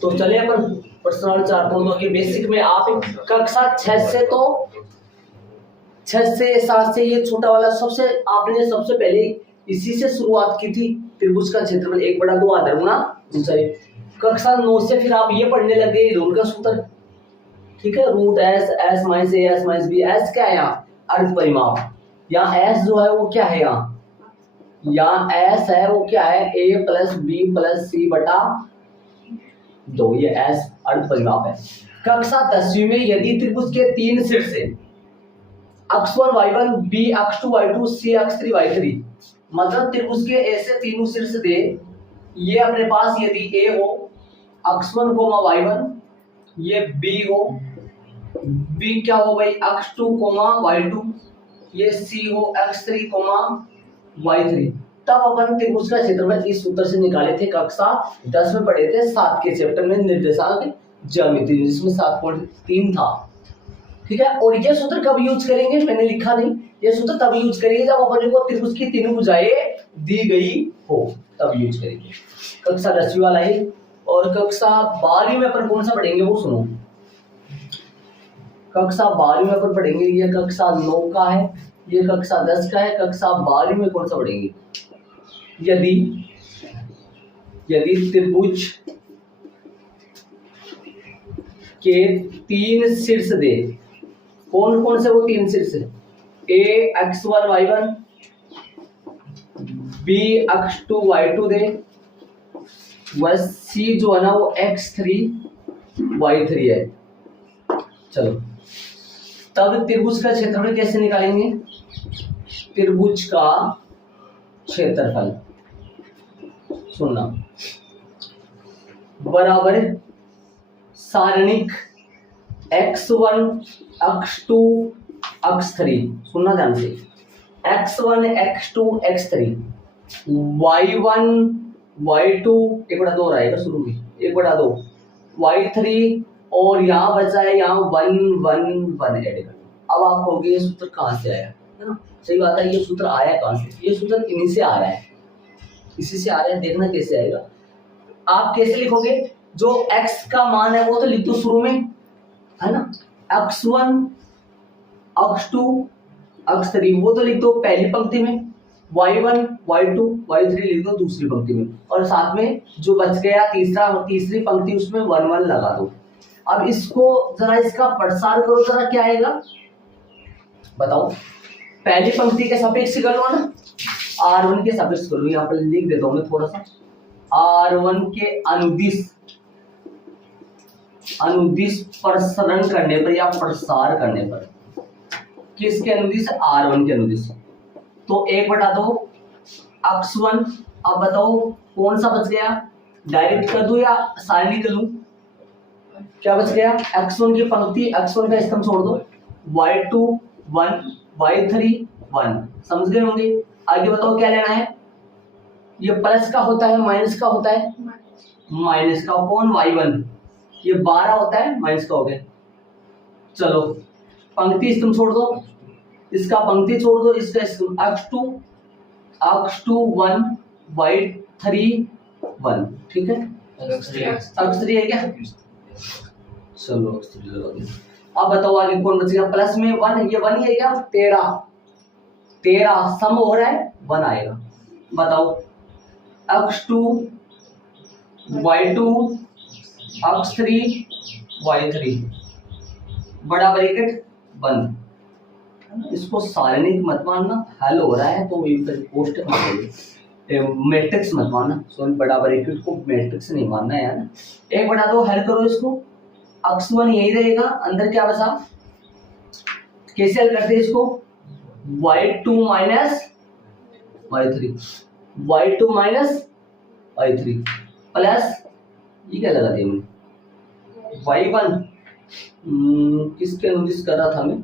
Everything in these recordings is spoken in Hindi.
तो चलिए अपन प्रश्न 4 की बेसिक में आप कक्षा 6 से तो 6 से 7 से ये छोटा वाला आपने सबसे पहले इसी से शुरुआत की थी। त्रिभुज का क्षेत्रफल 1/2 आधा गुना ऊंचाई। कक्षा 9 से फिर आप ये पढ़ने लगे रूल का सूत्र, ठीक है, root S S minus A S minus B. S क्या है यहाँ? अर्ध परिमाप। यहाँ एस जो है वो क्या है? यहाँ एस है वो क्या है? ए प्लस बी प्लस सी बटा 2। ये एस अर्ध परिमाप है। कक्षा 10वीं में यदि त्रिभुज के 3 शीर्ष से x1 y1 b x2 y2 c x3 y3, मतलब त्रिभुज के ऐसे तीनों शीर्ष दे, ये अपने पास यदि a हो x1, y1, ये b हो, b क्या हो भाई? x2, y2, ये c हो x3, y3, तब अपन त्रिभुज का क्षेत्रफल इस सूत्र से निकाले थे। कक्षा 10 में पढ़े थे 7 के चैप्टर में निर्देशांक ज्यामिति, जिसमें 7.3 था, ठीक है। और ये सूत्र कब यूज करेंगे? मैंने लिखा नहीं। ये सूत्र तब यूज करेंगे जब अपन को त्रिभुज की तीनों भुजाएं दी गई हो, तब यूज करेंगे। कक्षा 10वीं वाला है। और कक्षा 12वीं में अपन कौन सा पढ़ेंगे वो सुनो। कक्षा 12वीं में अपन पढ़ेंगे, ये कक्षा 9 का है, ये कक्षा 10 का है। कक्षा 12वीं में कौन सा पढ़ेंगे? यदि त्रिभुज के 3 शीर्ष दे, कौन कौन से वो 3 शीर्ष? ए x1 y1, b x2 y2 दे, वह c जो है ना वो x3 y3 है। चलो, तब त्रिभुज का क्षेत्रफल कैसे निकालेंगे? त्रिभुज का क्षेत्रफल सुनना बराबर सारणिक x1 x2 x3, सुनना ध्यान से, x1 x2 x3, y1 y2 1/2 रहेगा शुरू में, 1/2 y3, और यहाँ बचा है यहाँ 1 1 1 ऐड करना। अब आप कहोगे ये सूत्र कहाँ से आया, है ना? सही बात है, ये सूत्र आया कहाँ से? ये सूत्र इन्हीं से आ रहा है, इसी से आ रहा है। देखना कैसे आएगा। आप कैसे लिखोगे? जो x का मान है वो तो लिख दो शुरू में, है ना? x1 x2 x3 वो तो लिख दो पहली पंक्ति में, y1 y2 y3 लिख दो दूसरी पंक्ति में, और साथ में जो बच गया तीसरी पंक्ति उसमें 1 1 लगा दो। अब इसको जरा इसका प्रसार करो, जरा क्या आएगा बताओ। पहली पंक्ति के सापेक्ष करो ना, r1 के सापेक्ष करो। यहाँ पर लिख देता हूं मैं थोड़ा सा, r1 के अनुदिश प्रसरण करने पर या प्रसार करने पर, किसके अनुदिश? r1 के अनुदिश। तो 1/2 x1। अब बताओ कौन सा बच गया? डायरेक्ट कर दूं या सारणी कर लूं? क्या बच गया? x1 की पंक्ति, x1 का स्तंभ छोड़ दो, y2 1 y3 1, समझ गए होंगे। आगे बताओ क्या लेना है? ये प्लस का होता है माइनस का होता है? माइनस का। कौन? y1। ये 12 होता है, माइनस का हो गया। चलो पंक्ति स्तंभ छोड़ दो, इसका पंक्ति छोड़ दो, इसका स्तंभ x2 1 y3 1, ठीक है। x3 है क्या? चलो x3 लगा दो। अब बताओ आगे कौन बचेगा? प्लस में 1, ये 1 ही है क्या? 13 सम हो रहा है, 1 आएगा। बताओ x2 y2 x3 y3 बड़ा ब्रैकेट बंद। इसको सारणिक मत मानना, हल हो रहा है तो पोस्ट मैट्रिक्स मत मानना। सॉरी, बड़ा ब्रैकेट को मैट्रिक्स नहीं मानना है यार। 1/2 हल करो इसको, x1 यही रहेगा, अंदर क्या बचा? कैसे हल करते हैं इसको? y2 माइनस y3 प्लस ये क्या लगा दिया मैंने? y1 किसके अनुदिश कर रहा था मैं?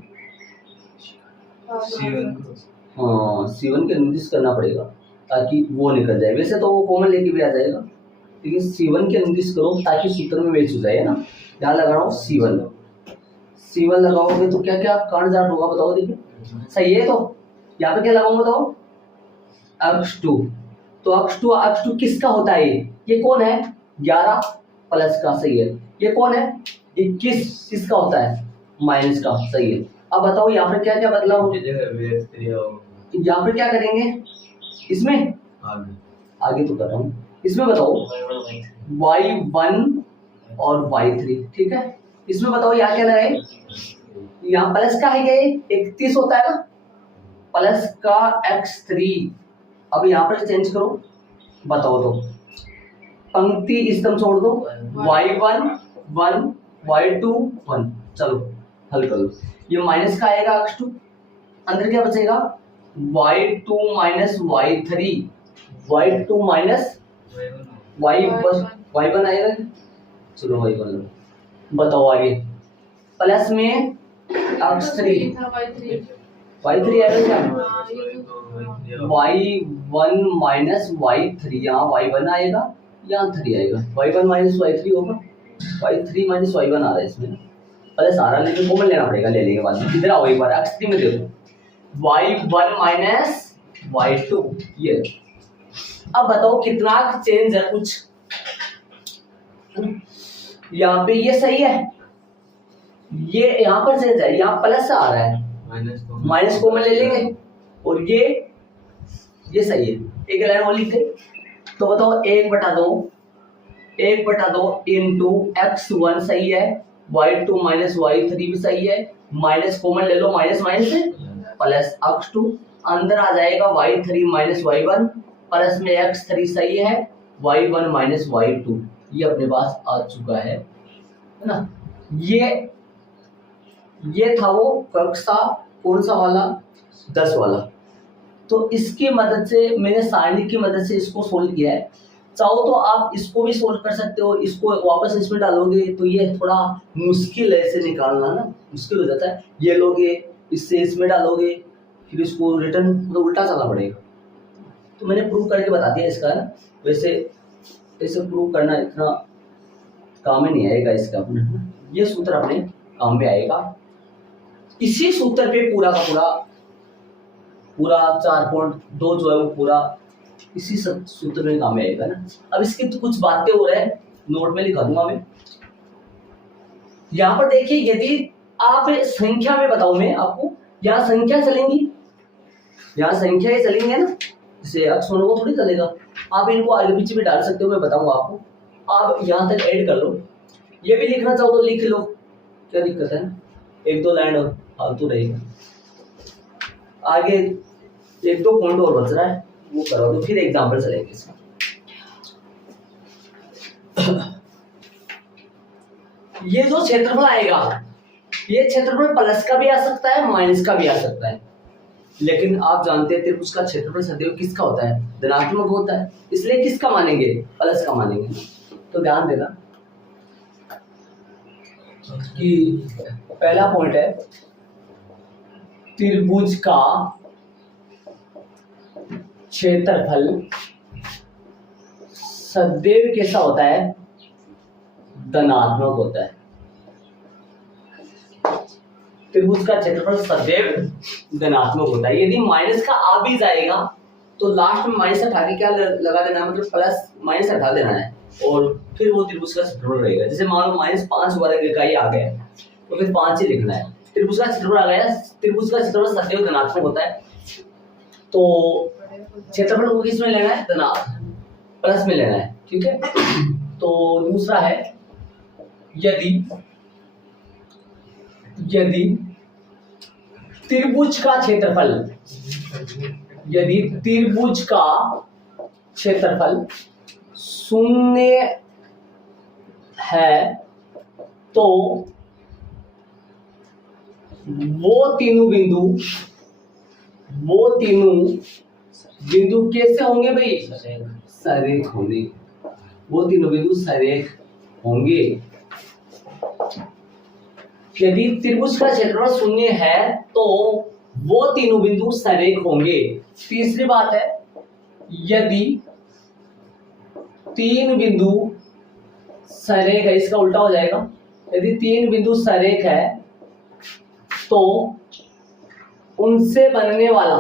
C1 के अनुदिश करना पड़ेगा ताकि वो निकल जाए। वैसे तो वो कॉमन लेके भी आ जाएगा, लेकिन C1 के अनुदिश करो ताकि सूत्र में मैच हो जाए ना। यहाँ लगा रहा हूँ C1 लगाओगे तो क्या क्या कांड होगा बताओ। देखिए सही है, तो यहाँ पे क्या लगाऊंगा बताओ? x2। तो x2 किसका होता है? ये कौन है? 11 प्लस का, सही है। ये कौन है? 21 किसका होता है? माइनस का, सही है। अब बताओ यहाँ पर क्या क्या बदलाव हो? यहाँ पर क्या करेंगे इसमें? आगे तो कर रहा हूँ, इसमें बताओ y1 और y3, ठीक है। इसमें बताओ यहाँ क्या लगाए? यहाँ प्लस का है क्या? 31 होता है ना, प्लस का x3। अब यहाँ पर चेंज करो, बताओ तो पंक्ति स्तंभ छोड़ दो, y1 1 y2 1, चलो हल कर लो। ये माइनस का आएगा x2, अंदर क्या बचेगा? y2 minus y3, y2 minus y1 आएगा। चलो y1 लो, बताओ आगे। प्लस में x3 y3 आएगा क्या? y1 माइनस y3, यहाँ y1 आएगा, यहाँ 3 आएगा, y1 माइनस y3 होगा, y3 माइनस y1 आ रहा है इसमें, प्लस आ रहा है लेकिन कॉमन लेना पड़ेगा, ले लेंगे बाद में। इधर आओ एक बार, x3 में देखो y1 माइनस y2, ये। अब बताओ कितना चेंज है कुछ? यहाँ पे ये सही है, ये यहाँ पर चेंज है, यहाँ प्लस आ रहा है, माइनस कॉमन ले लेंगे, और ये सही है। एक लाइन और लिख दे, तो बताओ 1/2 इंटू x1 सही है, y2 माइनस y3 भी सही है, माइनस कॉमन ले लो, माइनस माइनस प्लस x2, अंदर आ जाएगा y3 माइनस y1, प्लस में x3 सही है, y1 माइनस y2, ये अपने पास आ चुका है ना। ये था वो कक्षा कौन सा वाला? 10 वाला। तो इसकी मदद से, मैंने सारणी की मदद से इसको सोल्व किया है। चाहो तो आप इसको भी सोल्व कर सकते हो, इसको वापस इसमें डालोगे तो ये थोड़ा मुश्किल है, इसे निकालना ना मुश्किल हो जाता है। ये लोगे, इससे इसमें डालोगे, फिर इसको रिटर्न मतलब उल्टा चलना पड़ेगा। तो मैंने प्रूव करके बता दिया इसका ना। वैसे इसे प्रूव करना इतना काम में नहीं आएगा इसका अपने, ये सूत्र अपने काम में आएगा। इसी सूत्र पे पूरा का पूरा 4.2 जो है वो पूरा इसी सूत्र में काम में आएगा ना। अब इसकी तो कुछ बातें हो रहा है, नोट में लिखा दूंगा मैं। यहाँ पर देखिए, यदि आप संख्या में बताऊं मैं आपको, यहाँ संख्या चलेंगी, यहाँ संख्या ही चलेंगे ना, इसे अक्षरों को थोड़ी चलेगा। आप इनको आगे पीछे भी डाल सकते हो, मैं बताऊंगा आपको। आप यहाँ तक ऐड कर लो, ये भी लिखना चाहो तो लिख लो, क्या दिक्कत है ना। 1-2 लाइन और फालतू रहेगा, आगे 1-2 पॉइंट और बच रहा है, वो करो तो फिर एग्जाम्पल चलेंगे इसका। ये जो क्षेत्रफल आएगा, ये क्षेत्रफल प्लस का भी आ सकता है, माइनस का भी आ सकता है, लेकिन आप जानते हैं त्रिभुज का क्षेत्रफल सदैव किसका होता है? धनात्मक होता है, इसलिए किसका मानेंगे? प्लस का मानेंगे। तो ध्यान देना कि पहला पॉइंट है, त्रिभुज का क्षेत्रफल सदैव कैसा होता है? धनात्मक होता है। त्रिभुज का क्षेत्रफल सदैव धनात्मक होता है। यदि माइनस का आ भी जाएगा तो लास्ट में माइनस हटा के क्या लगा देना है, मतलब प्लस माइनस हटा देना है, और फिर वो त्रिभुज का क्षेत्रफल रहेगा। जैसे मान लो -5 वर्ग इकाई आ गया तो फिर 5 ही लिखना है। त्रिभुज का क्षेत्रफल आ गया, त्रिभुज का क्षेत्रफल सदैव धनात्मक होता है, तो क्षेत्रफल को किस में लेना है? प्लस में लेना है, ठीक है। तो दूसरा है, यदि त्रिभुज का क्षेत्रफल, यदि त्रिभुज का क्षेत्रफल 0 है तो वो तीनों बिंदु कैसे होंगे भाई? सरेख होंगे। वो तीनों बिंदु सरेख होंगे। यदि त्रिभुज का क्षेत्रफल 0 है तो वो तीनों बिंदु सरेख होंगे। तीसरी बात है, यदि 3 बिंदु सरेख है, इसका उल्टा हो जाएगा। यदि 3 बिंदु सरेख है तो उनसे बनने वाला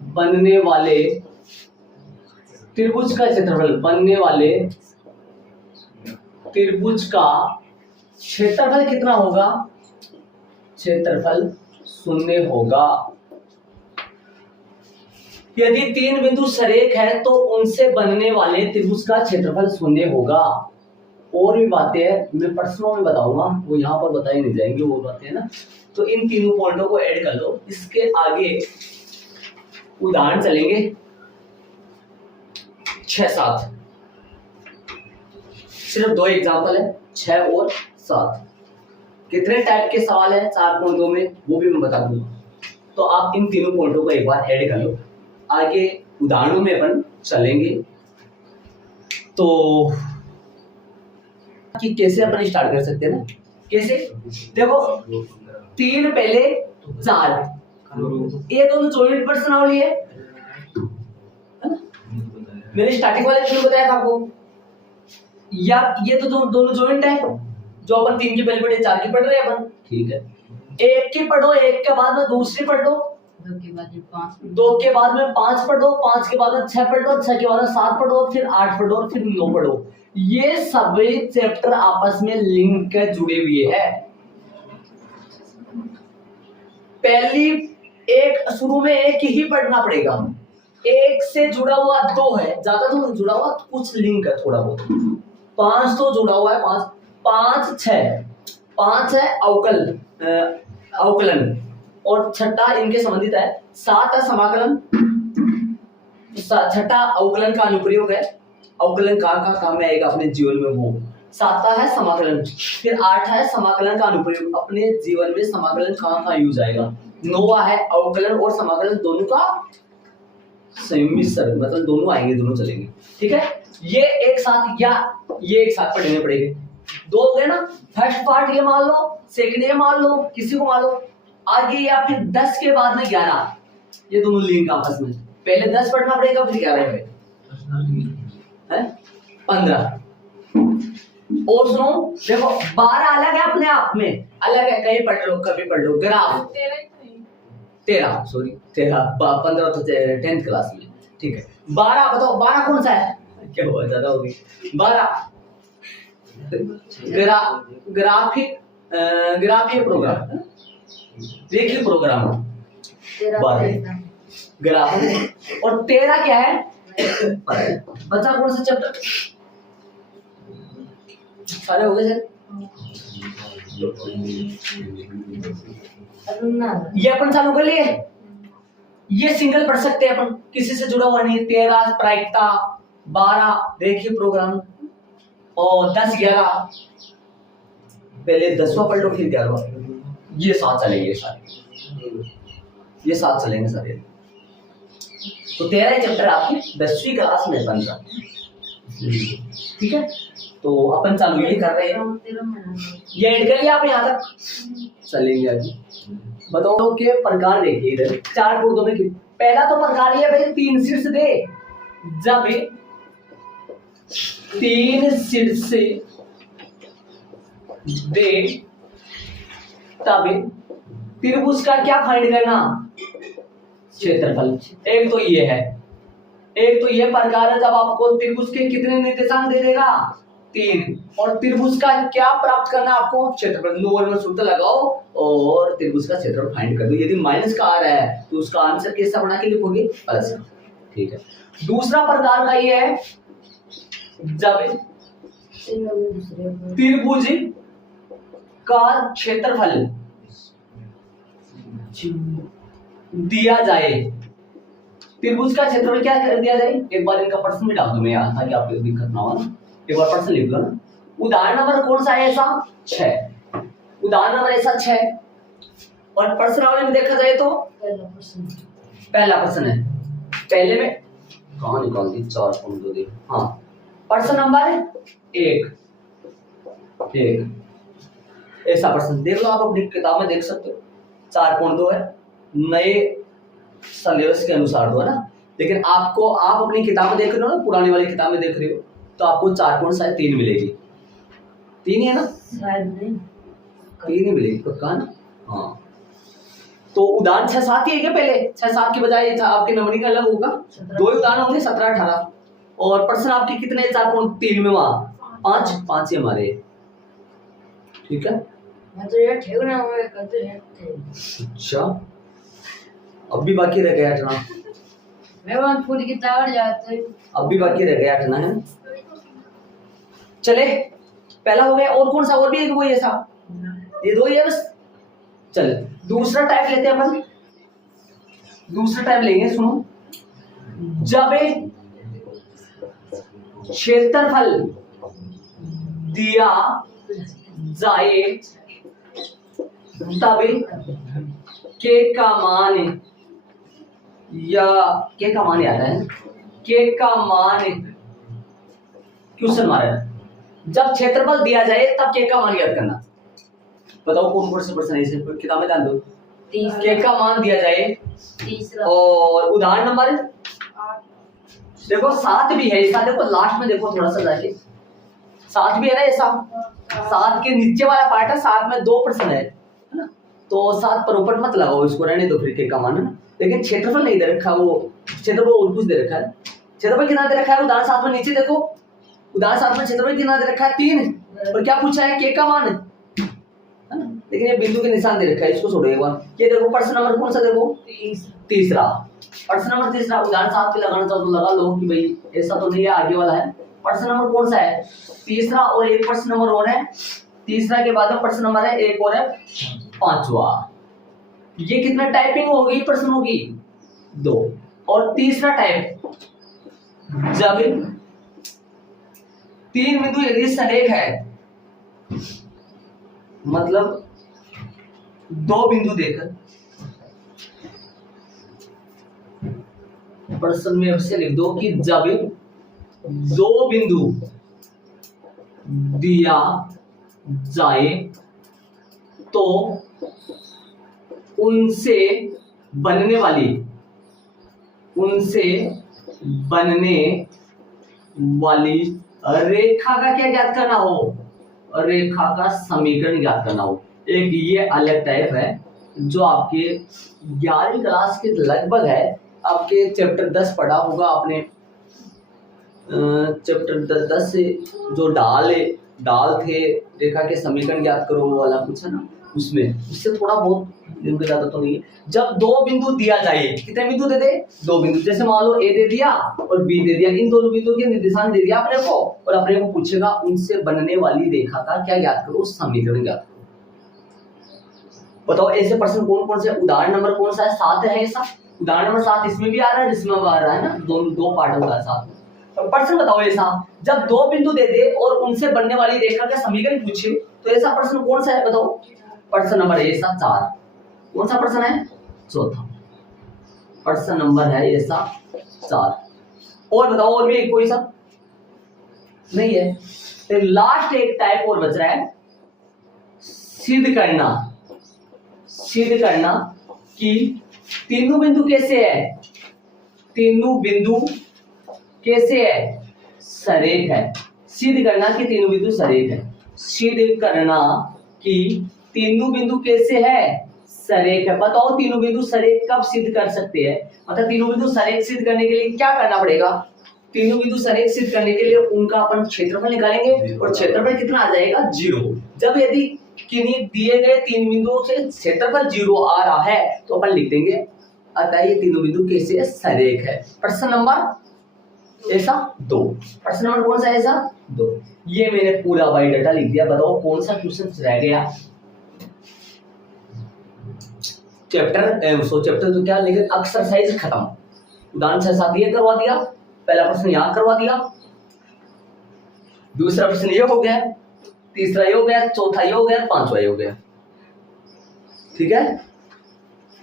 बनने वाले त्रिभुज का क्षेत्रफल, बनने वाले त्रिभुज का क्षेत्रफल कितना होगा? क्षेत्रफल 0 होगा। यदि 3 बिंदु सरेख है तो उनसे बनने वाले त्रिभुज का क्षेत्रफल 0 होगा। और भी बातें हैं, मैं प्रश्नों में बताऊंगा, वो यहाँ पर बताई नहीं जाएंगे वो बातें ना। तो इन तीनों पॉइंटों को ऐड कर लो। इसके आगे उदाहरण चलेंगे 6-7, सिर्फ 2 एग्जाम्पल है, 6 और 7। कितने टाइप के सवाल है 4 पॉइंटों में वो भी मैं बता दूंगा। तो आप इन तीनों पॉइंटों को एक बार ऐड कर लो। आगे उदाहरणों में अपन चलेंगे। तो कि कैसे अपन स्टार्ट कर सकते हैं ना, कैसे? देखो 3 पहले 4, ये दोनों जॉइंट प्रश्नावली है ना? मैंने स्टार्टिंग वाले दिन बताया था आपको, या ये तो दोनों जॉइंट है, जो अपन 3 की पहले पढ़े 4 की पढ़ रहे हैं अपन, ठीक है। 1 की पढ़ो, 1 के बाद में दूसरी पढ़ लो, 2 के बाद में 5 पढ़ो, 5 के बाद में 6 पढ़ो, 6 के बाद में 7 पढ़ो, फिर 8 पढ़ो और फिर 9 पढ़ो। ये सभी चैप्टर आपस में लिंक के जुड़े हुए हैं। पहली एक शुरू में एक ही पढ़ना पड़ेगा, एक से जुड़ा हुआ 2 है, ज्यादा तो नहीं जुड़ा हुआ, कुछ लिंक है थोड़ा बहुत। 5 तो जुड़ा हुआ है, 5 6, 5 है अवकलन और छठा इनके संबंधित है। 7 है समाकलन, छठा अवकलन का अनुप्रयोग है, अवकलन कहाँ काम में आएगा अपने जीवन में वो। 7 है समाकलन, फिर 8 है समाकलन का अनुप्रयोग, अपने जीवन में समाकलन कहाँ यूज आएगा। 9 है अवकलन और समाकलन दोनों का सम्मिश्रण, मतलब दोनों आएंगे, दोनों चलेंगे, ठीक है। ये एक साथ या ये एक साथ पढ़ने पड़ेंगे। 2 हो गए ना, फर्स्ट पार्ट ये मान लो, सेकंड ये मान लो, किसी को मान लो। आगे या फिर 10 के बाद में 11, ये दोनों लिंक आपस में, पहले 10 पढ़ना पड़ेगा फिर 11 है 15। और सुनो, देखो 12 अलग है, अपने आप में अलग है, कहीं पढ़ लो कभी पढ़ लो। ग्राफ 13 सॉरी 13, 15 तो 10th क्लास में, ठीक है। 12 बताओ, 12 कौन सा है? क्या हुआ, ज्यादा हो गई। 12 ग्राफिक प्रोग्राम, रेखीय प्रोग्राम, 12 ग्राफ। और 13 क्या है? बच्चा कौन सा चैप्टर? सारे हो गए सर? ये अपन चालू कर लिए, ये सिंगल पढ़ सकते हैं अपन, किसी से जुड़ा हुआ नहीं। 13 प्रायिकता, 12 रेखीय प्रोग्राम और 10 11, पहले 10वां पढ़ लो फिर 11वां। ये साथ चलेंगे सारे, ये साथ चलेंगे सारे। तो 13 चैप्टर आपकी 10वीं क्लास में बन रहा, ठीक है। तो अपन चालू ये कर रहे हैं, ये ऐड करिए आप यहाँ तक, चलेंगे अभी। बताओ के प्रकार देखिए इधर 4 टूटों में। पहला तो प्रकार ये भाई 3 शीर्ष दे, जब 3 शीर्ष दे तब त्रिभुज का क्या फाइंड करना? क्षेत्रफल। एक तो ये है, एक तो ये प्रकार है जब आपको त्रिभुज के कितने निर्देशांक दे देगा? 3, और त्रिभुज का क्या प्राप्त करना आपको? क्षेत्रफल। नॉर्मल सूत्र लगाओ और त्रिभुज का क्षेत्रफल फाइंड कर दो। यदि माइनस का आ रहा है तो उसका आंसर कैसा बना के लिखोगे? प्लस, ठीक है। दूसरा प्रकार का ये है जब त्रिभुज का क्षेत्रफल दिया जाए, त्रिभुज का क्षेत्रफल क्या कर दिया जाए? एक बार इनका प्रश्न में डाल दूं मैं यहाँ, ताकि आपको दिक्कत ना हो ना। एक बार प्रश्न लिख लो ना। उदाहरण नंबर कौन सा है? ऐसा 6, उदाहरण नंबर ऐसा 6। और प्रश्नावली में देखा जाए तो पहला प्रश्न है, पहले में कहाँ निकाल दी? 4.2 दे। हाँ, प्रश्न नंबर 1 ऐसा प्रश्न देख लो, आप अपनी किताब में देख सकते हो। 4.2 है, नए सिलेबस के अनुसार हो ना, लेकिन आपको आप अपनी किताब में देख रहे हो ना, पुरानी वाली किताब में देख रहे हो, तो आपको 4.3 मिलेगी। 3 ही है ना? शायद नहीं, 3 ही मिलेगी पक्का ना? हाँ, तो उदाहरण 6-7 ही है क्या? पहले 6-7 की बजाय आपके नंबरिंग अलग होगा, 2 ही उदाहरण होंगे, 17-18। और प्रश्न आपके कितने? 4.3 में वहां 5 ही हमारे। ठीक है, अच्छा अब भी बाकी रह गया 18, अब भी बाकी रह गया 18 है। चले पहला हो गया, और कौन सा? और भी एक कोई ऐसा? ये 2 ही है बस। चल दूसरा टाइप लेते हैं अपन, दूसरा टाइप लेंगे। सुनो, जब एक क्षेत्रफल दिया जाए तब के का मान, या के का मान आता है, के का मान क्वेश्चन मारा, जब क्षेत्रफल दिया जाए तब के का मान याद करना। बताओ कौन कौन से प्रश्न है इसे किताबें ध्यान दो। के का मान दिया जाए, तीसरा, और उदाहरण नंबर देखो 7 भी है इसका। देखो लास्ट में देखो थोड़ा सा जाके 7 भी है ना, ऐसा 7 के नीचे वाला पार्ट है, 7 में 2 प्रश्न है ना, तो 7 पर ऊपर मत लगाओ, इसको रहने दो फिर के का मान है ना। लेकिन क्षेत्रफल नहीं दे रखा, वो क्षेत्रफल और कुछ दे रखा है। क्षेत्रफल कितना दे रखा है? उदाहरण 7 में नीचे देखो, उदाहरण 7 में क्षेत्रफल कितना दे रखा है? 3। और क्या पूछा है? के का मान है ना, लेकिन ये बिंदु के निशान दे रखा है, इसको छोड़ो एक बार। ये देखो प्रश्न नंबर कौन सा? देखो तीसरा, प्रश्न नंबर तीसरा। उदाहरण 7 पे लगाना चाहो तो लगा लो कि भाई ऐसा तो नहीं है, आगे वाला है। प्रश्न नंबर कौन सा है? तीसरा, और एक प्रश्न नंबर और है, तीसरा के बाद में प्रश्न नंबर है एक और है 5वां। ये कितना टाइपिंग होगी प्रश्नों की? 2। और तीसरा टाइप, जब 3 बिंदु यदि संरेख है, मतलब 2 बिंदु देकर, प्रश्न में अवश्य लिख दो कि जब 2 बिंदु दिया जाए तो उनसे बनने वाली रेखा का क्या ज्ञात करना हो? रेखा का समीकरण ज्ञात करना हो। एक ये अलग टाइप है जो आपके 11वीं क्लास के लगभग है, आपके चैप्टर 10 पढ़ा होगा आपने। चैप्टर 10 से जो डाल थे, रेखा के समीकरण ज्ञात करो वो वाला कुछ है ना, उसमें उससे थोड़ा बहुत इनका ज्यादा तो नहीं है। जब 2 बिंदु दिया जाए, कितने बिंदु दे दे? 2 बिंदु। जैसे मान लो ए दे दिया और बी दे दिया, इन दोनों बिंदुओं के निर्देशांक दे दिया अपने को, और अपने को पूछेगा उनसे बनने वाली रेखा का क्या ज्ञात करो? समीकरण ज्ञात करो। बताओ ऐसे प्रश्न कौन कौन से? उदाहरण नंबर कौन सा है? 7 है ऐसा। उदाहरण नंबर 7 इसमें भी आ रहा है, इसमें भी आ रहा है ना, दो पार्ट होगा 7। और प्रश्न बताओ ऐसा, जब 2 बिंदु दे दे और उनसे बनने वाली रेखा का समीकरण पूछे, तो ऐसा प्रश्न कौन सा है? बताओ। प्रश्न नंबर ऐसा 4। कौन सा प्रश्न है? चौथा प्रश्न नंबर है ऐसा 4। और बताओ, और भी कोई सा नहीं है? तो लास्ट एक टाइप और बच रहा है, सिद्ध करना कि तीनों बिंदु कैसे है? तीनों बिंदु कैसे है? सरेख है। सिद्ध करना कि तीनों बिंदु सरेख है। सिद्ध करना कि तीनों बिंदु कैसे है? सरेख है। बताओ तीनों बिंदु सरेख कब सिद्ध कर सकते हैं? मतलब तीनों बिंदु सरेख सिद्ध करने के लिए क्या करना पड़ेगा? तीनों बिंदु सरेख सिद्ध करने के लिए उनका अपन क्षेत्रफल निकालेंगे, और क्षेत्रफल कितना आ जाएगा? 0। जब यदि किन्हीं दिए गए 3 बिंदुओं से क्षेत्रफल 0 आ रहा है तो अपन लिख देंगे अतः ये तीनों बिंदु कैसे सरेख है। प्रश्न नंबर ऐसा 2। प्रश्न नंबर कौन सा है? ऐसा 2। ये मैंने पूरा बायोडाटा लिख दिया। बताओ कौन सा क्वेश्चन रह गया? चैप्टर तो क्या, लेकिन एक्सरसाइज खत्म। उदाहरण 6-7 ये करवा दिया, पहला प्रश्न यहाँ करवा दिया, दूसरा प्रश्न ये हो गया, तीसरा ये हो गया, चौथा ये हो गया, 5वां ये हो गया। ठीक है,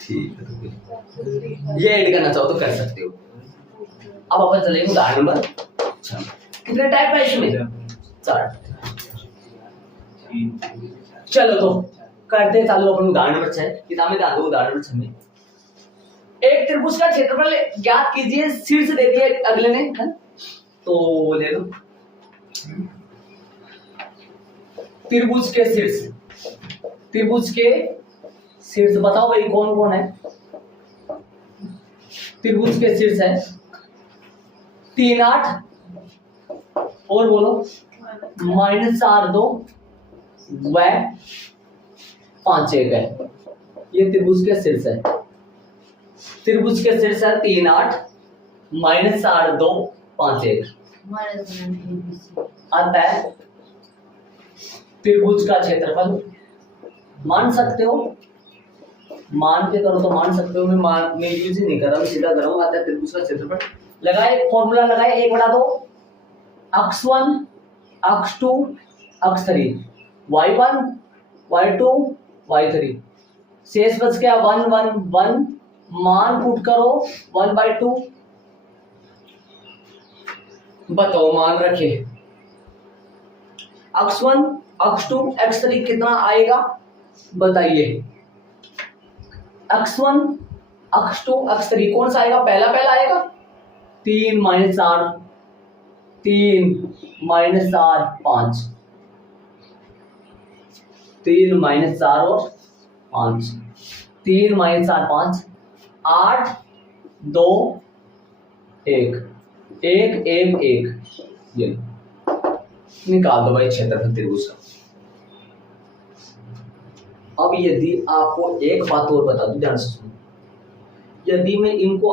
ठीक है। ये ऐड करना चाहो तो कर सकते हो। अब अपन चलेंगे उदाहरण नंबर 6। कितने टाइप है इसमें? 4। चलो तो करते चालू अपन उदाहरण नंबर 6। किताब में डाल दो उदाहरण नंबर 6 में। एक त्रिभुज का क्षेत्रफल ज्ञात कीजिए। शीर्ष दे दिया अगले ने, है? तो ले लो त्रिभुज के शीर्ष, त्रिभुज के शीर्ष बताओ भाई कौन कौन है? त्रिभुज के शीर्ष है 3 8 और बोलो -4 2 व 5 1 है। ये त्रिभुज के शीर्ष है। त्रिभुज के शीर्ष है 3 8 -4 2 5 1। आता है त्रिभुज का क्षेत्रफल। मान सकते हो, मान के करो तो मान सकते हो। मैं यूज ही नहीं कर रहा हूँ, सीधा कर रहा हूँ। आता है त्रिभुज का क्षेत्रफल। लगाए फॉर्मूला लगाए 1/2 x1 x2 x3 y1 y2 y3। शेष बच गया 1 1 1। मान पुट करो 1/2। बताओ मान रखे x1 x2 x3 कितना आएगा बताइए। x1 x2 x3 कौन सा आएगा? पहला आएगा 3 -4 3 -4 5। 3 -4 और 5। 3 -4 5 8 2 1 1 1 1। ये निकाल दो भाई क्षेत्रफल त्रिभुज का। अब यदि आपको एक बात और बता दूं, ध्यान से सुनो। यदि मैं इनको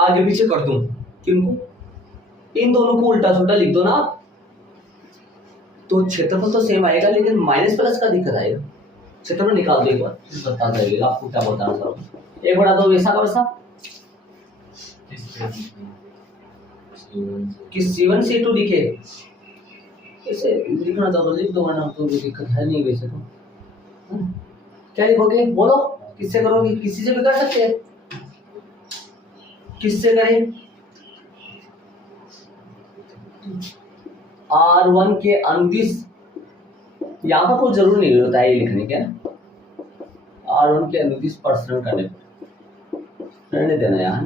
आगे पीछे कर दूं, किनको? इन दोनों को उल्टा सुल्टा लिख दो ना आप, तो क्षेत्रफल तो सेम आएगा, लेकिन माइनस प्लस का दिक्कत आएगा। क्षेत्रफल निकाल दो एक बार, बता देगा आपको क्या बताना चाह रहा हूं। 1/2 वैसा का वैसा कि C1 C2 लिखे, ऐसे लिखना चाहो तो लिख दो, वरना तो कोई दिक्कत है नहीं। वैसे तो क्या लिखोगे बोलो? किससे करोगे? किसी से भी कर सकते हैं। किससे करें? R1 के अनुदिश, यहाँ पर कोई जरूर नहीं होता है ये लिखने के। R1 के अनुदिश प्रसरण करने पर रहने देना, यहाँ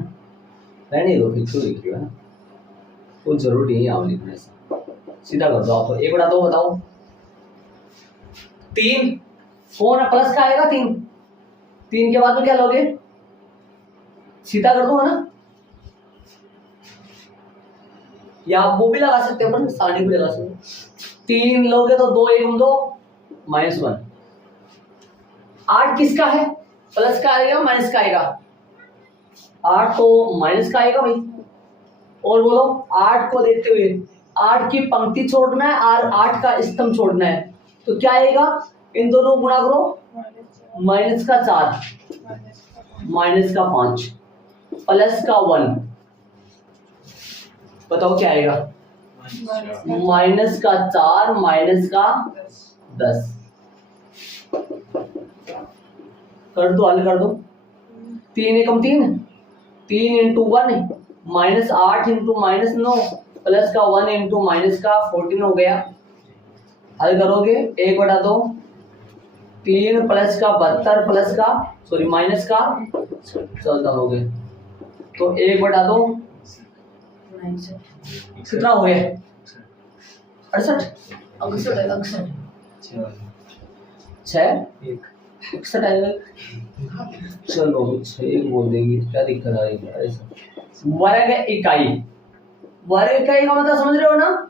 रहने दो, फिर क्यों लिख रही हो ना, कोई जरूर नहीं है यहाँ लिखने से। सीधा कर दो आप। 1/2 बताओ 3 कौन है? प्लस का आएगा 3। 3 के बाद में क्या लोगे? सीधा कर दो है ना, या आप वो भी लगा सकते हो, पर सारणी भी लगा सकते हो। 3 लोगे तो 2 1 2 -1। 8 किसका है? प्लस का आएगा माइनस का आएगा? 8 तो माइनस का आएगा भाई। और बोलो 8 को देखते हुए 8 की पंक्ति छोड़ना है और 8 का स्तंभ छोड़ना है, तो क्या आएगा? इन दोनों गुणा करो, -4 -5 +1। बताओ क्या आएगा? -4 -10। कर दो, हल कर दो। 3 एकम 3 3 × 1 -8 × -9 प्लस का 1 × -14 हो गया। हल करोगे 1/2 3 प्लस का 72 प्लस का सॉरी माइनस का 14 हो गए, तो 1/2 कितना हो गया? 68 61 आएगा। चलो 6 बोल देंगे, क्या दिक्कत आएगी? वर्ग इकाई, वर्ग इकाई का मतलब समझ रहे हो ना?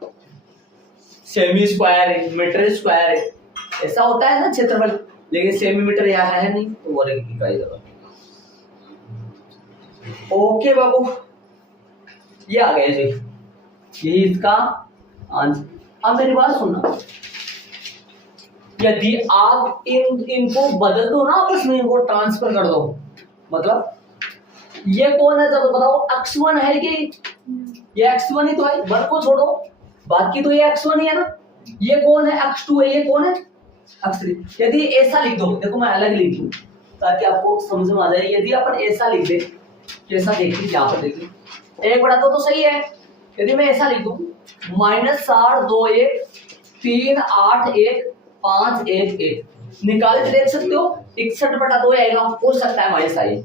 सेमी स्क्वायर है, मीटर स्क्वायर है, ऐसा होता है ना क्षेत्रफल, लेकिन सेंटीमीटर यहाँ है नहीं, तो वर्ग इकाई होगा। ओके बाबू, ये आ गया जी, यही इसका आंसर। अब मेरी बात सुनना, यदि आप इनको बदल दो ना आपस में, इनको ट्रांसफर कर दो, मतलब ये कौन है जब बताओ? x1 है कि ये x1 ही तो है, 1 को छोड़ो बाकी तो ये x1 ही है ना। ये कौन है? x2 है। ये कौन है? x3। यदि ऐसा लिख दो, देखो मैं अलग लिख दूं ताकि आपको समझ में आ जाए। यदि अपन ऐसा लिख दे, कैसा देखिए यहाँ पर देखिए, 1/2 तो सही है। यदि मैं ऐसा लिख दूं -4 2 1 3 8 1 5 1 1, निकाले तो देख सकते हो 61/2 आएगा। हो सकता है माइनस आई,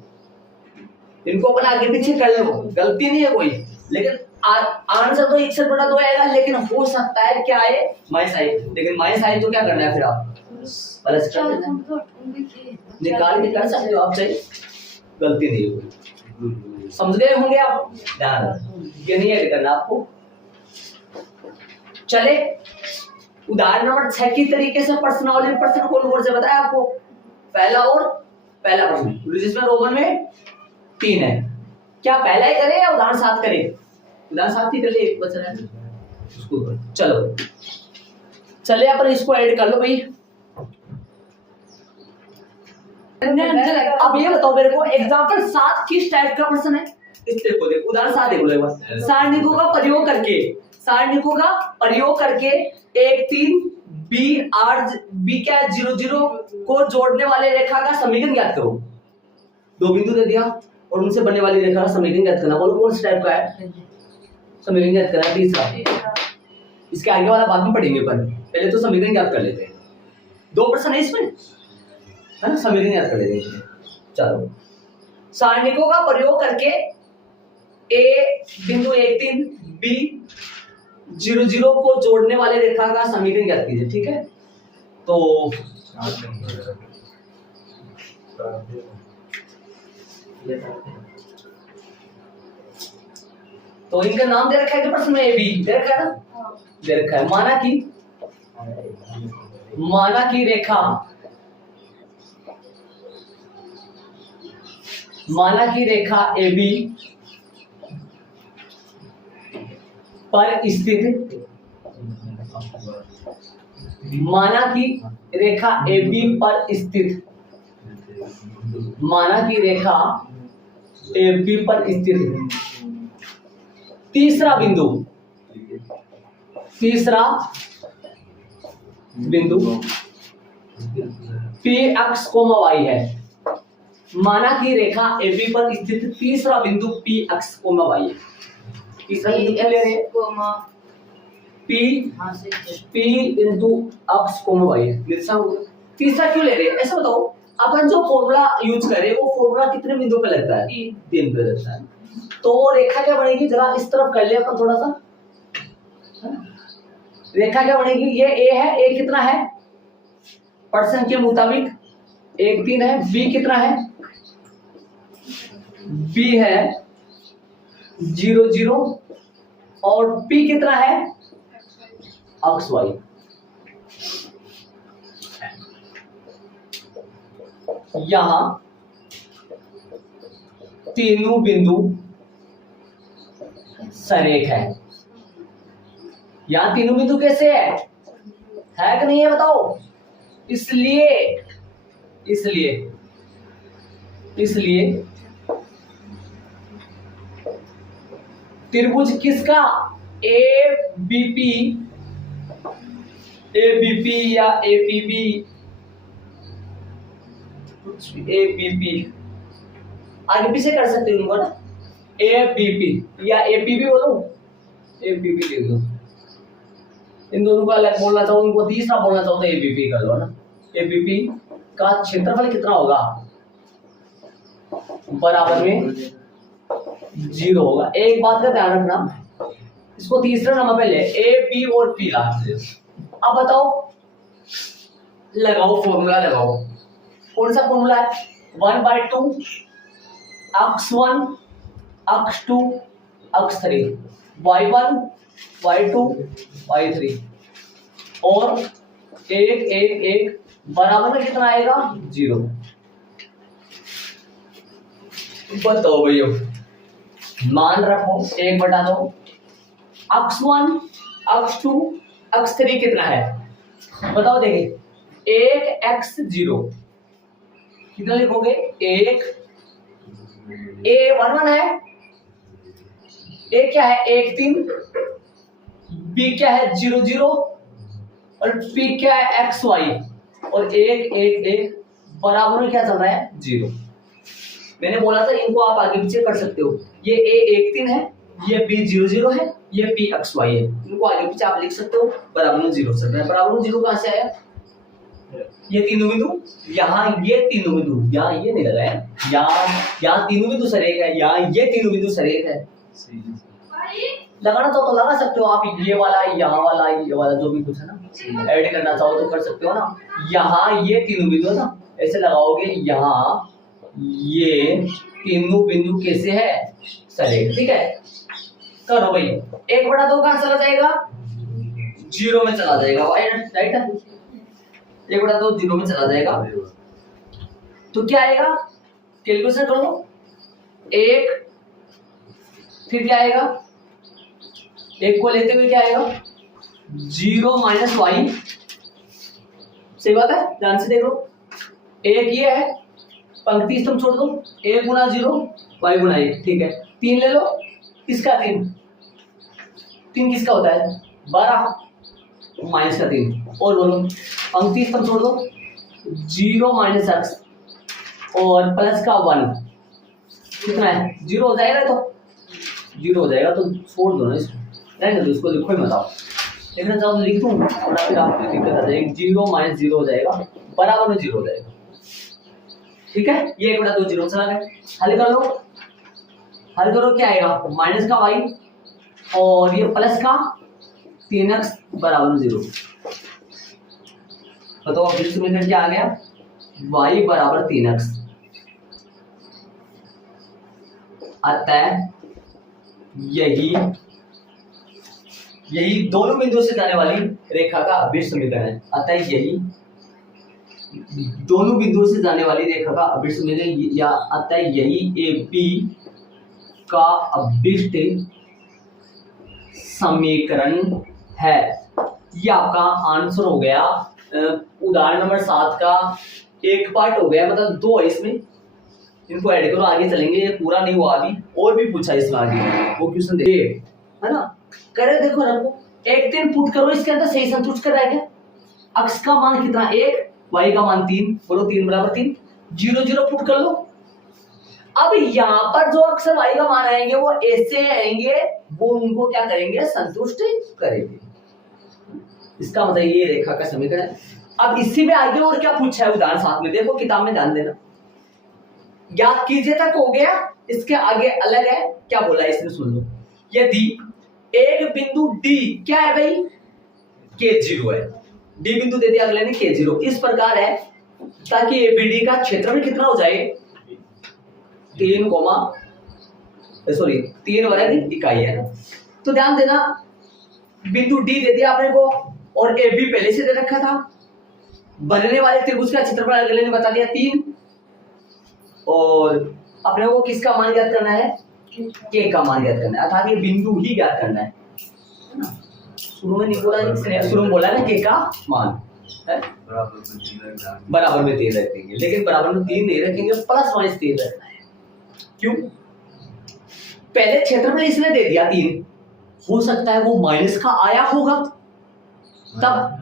इनको अपन आगे पीछे कर लो, गलती नहीं है कोई, लेकिन आंसर तो 61/2 आएगा, लेकिन हो सकता है क्या आए? माइनस आई। लेकिन माइनस आई तो क्या करना है फिर आप? प्लस कर देना। निकाल के कर सकते हो आप, सही, गलती नहीं होगी। समझ गए होंगे आप, ध्यान ये नहीं ऐड करना आपको। चले उदाहरण नंबर 6 की तरीके से पर्सनल पर्सन कौन से बताया आपको, पहला प्रश्न जिसमें रोमन में 3 है। क्या पहला ही करें या उदाहरण 7 करें? उदाहरण 7 ही कर ले, एक बचा है उसको। चलो चले अपन इसको ऐड कर लो भाई। अब ये बताओ मेरे को एग्जांपल 7 किस टाइप का प्रश्न है? इसलिए को देखो उदाहरण 7 देखो एक बार। सारणिकों का प्रयोग करके 1 3 b 8 b क्या 0 0 को जोड़ने वाले रेखा का समीकरण ज्ञात करो। 2 बिंदु दे दिया और उनसे बनने वाली रेखा का समीकरण ज्ञात करना। बोलो कौन सा टाइप का है समीकरण ज्ञात करना? तीसरा। इसके आगे वाला बाद में पढ़ेंगे, पर पहले तो समीकरण ज्ञात कर लेते हैं। 2 प्रश्न है इसमें, है ना, समीकरण ज्ञात कर लेते हैं। चलो सारणिकों का प्रयोग करके a बिंदु 1 3 b 0 0 को जोड़ने वाले रेखा का समीकरण ज्ञात कीजिए। ठीक है, तो इनका नाम दे रखा है कि प्रश्न में ए बी दे रखा है ना, दे रखा है। माना की रेखा ए बी पर स्थित, माना की रेखा ए बी पर स्थित, माना की रेखा ए बी पर स्थित तीसरा बिंदु P x, y है। माना की रेखा ए बी पर स्थित तीसरा बिंदु P x, y है। तीसरा बिंदु क्या ले रहे हैं? P इंटू x, y है। तीसरा क्यों ले रहे हैं ऐसा बताओ। अपन जो फॉर्मूला यूज करें वो फॉर्मूला कितने बिंदु पे लगता है? 3 पे लगता है। तो रेखा क्या बनेगी, जरा इस तरफ कर ले अपन थोड़ा सा। रेखा क्या बनेगी, ये ए है, ए कितना है पर्सन के मुताबिक 1 3 है। बी कितना है, बी है 0 0 और पी कितना है एक्स वाई। यहां तीनों बिंदु सरेख है। यहां तीनों बिंदु कैसे है कि नहीं है बताओ। इसलिए त्रिभुज किसका, ए बीपी या एपीबी, एबीपी आगे पीछे कर सकते हो उनको ना, एबीपी या एपीबी बोलो, एबीपी लिख दो। इन दोनों को अलग बोलना चाहो, इनको तीसरा बोलना चाहो तो एबीपी कर लो ना। एबीपी का क्षेत्रफल कितना होगा, बराबर में 0 होगा। एक बात का ध्यान रखना, इसको तीसरे नंबर पे ले, ए बी और पी लास्ट। अब बताओ, लगाओ फॉर्मूला लगाओ। कौन सा फॉर्मूला है? 1/2 x1 x2 x3 y1 y2 y3 और 1 1 1 बराबर में कितना आएगा 0। बताओ भैया, मान रखो 1/2 x1 x2 x3 कितना है बताओ। देखिए 1 x0 कितना लिखोगे, 1 a 1 1 है, a क्या है 1 3, b क्या है 0 0 और p क्या है x y और 1 1 1 बराबर में क्या चल रहा है 0। मैंने बोला था इनको आप आगे पीछे कर सकते हो। ये a 1 3 है, ये b 0 0 है, ये p x y है। इनको आगे पीछे आप लिख सकते हो, बराबर में 0 चल रहा है। बराबर में 0 कहां से आया, ये तीनों बिंदु, यहाँ ये तीनों बिंदु, यहाँ ये नहीं लगा है, यहाँ तीनों बिंदु सरेख है, यहाँ ये तीनों बिंदु सरेख है। लगाना चाहो तो लगा सकते हो आप, ये वाला यहाँ वाला ये वाला जो भी कुछ है ना, ऐड करना चाहो तो कर सकते हो ना। यहाँ ये तीनों बिंदु है ना, ऐसे लगाओगे यहाँ, ये तीनों बिंदु कैसे है सरे, ठीक है। करो भाई, 1/2 कहां चला जाएगा, 0 में चला जाएगा, राइट है, 1/2 0 में चला जाएगा। तो क्या आएगा, कैलकुलेशन कर लो, 1 फिर क्या आएगा, 1 को लेते हुए क्या आएगा, 0 माइनस वाई, सही बात है, ध्यान से देख लो। 1 ये है, पंक्ति स्तंभ छोड़ दो, 1 गुना 0 वाई गुना 1, ठीक है। 3 ले लो, किसका 3 किसका होता है 12 माइनस का 3, और बोलो पंक्ति स्तंभ छोड़ दो, 0 माइनस एक्स और प्लस का 1 कितना है, 0 हो जाएगा, तो 0 हो जाएगा, तो छोड़ दो ना इसको, रहने दो इसको, लिखो ही मत आओ, लिखना चाहो तो लिख दूं, थोड़ा फिर आपको दिक्कत आ जाएगी। 0 माइनस 0 हो जाएगा, बराबर में 0 हो जाएगा, ठीक है। ये 1/2 0 चला गया, हल कर लो, हल करो, क्या आएगा, माइनस का वाई और ये प्लस का 3x बराबर में 0। बताओ अब इस समीकरण क्या आ गया, y बराबर 3x, अतः यही दोनों बिंदुओं से जाने वाली रेखा का अभिष्ट समीकरण है। अतः यही दोनों बिंदुओं से जाने वाली रेखा का अभिष्ट समीकरण, या अतः यही AP का अभिष्ट समीकरण है। ये आपका आंसर हो गया उदाहरण नंबर 7 का एक पार्ट हो गया, मतलब 2 है इसमें, इनको ऐड करो, आगे चलेंगे, ये पूरा नहीं हुआ अभी, और भी पूछा इसमें आगे, वो क्वेश्चन दे है ना, करे देखो ना, 1 3 पुट करो, इसके अंदर सही संतुष्ट कर रहा है क्या, अक्ष का मान कितना 1, y का मान 3, बोलो 3 बराबर 3, 0 0 पुट कर लो। अब यहाँ पर जो अक्सर y का मान आएंगे वो ऐसे आएंगे, वो उनको क्या करेंगे, संतुष्ट करेंगे। इसका मतलब ये रेखा का समीकरण है। अब इसी में आगे और क्या पूछा है उदाहरण 7 में, देखो किताब में ध्यान देना, याद कीजिए तक हो गया, इसके आगे अलग है, क्या बोला है इसमें सुन लो। यदि एक बिंदु D क्या है भाई, K0 है, D बिंदु दे दिया अगले ने K0, इस प्रकार है ताकि ABD का क्षेत्रफल कितना हो जाए, 3 वर्ग इकाई है। तो ध्यान देना, बिंदु D दे दिया आपने को और AB पहले से दे रखा था, बनने वाले त्रिभुज का क्षेत्रफल अगले ने बता दिया 3, और अपने को किसका मान ज्ञात करना है, K का मान ज्ञात करना है, अर्थात ये बिंदु ही ज्ञात करना है ना। शुरू में नहीं बोला, शुरू में बोला ना K का मान है बराबर में 3 रखेंगे, लेकिन बराबर में 3 नहीं रखेंगे, प्लस माइनस 3 रखना है। क्यों, पहले क्षेत्रफल इसने दे दिया 3, हो सकता है वो माइनस का आया होगा, तब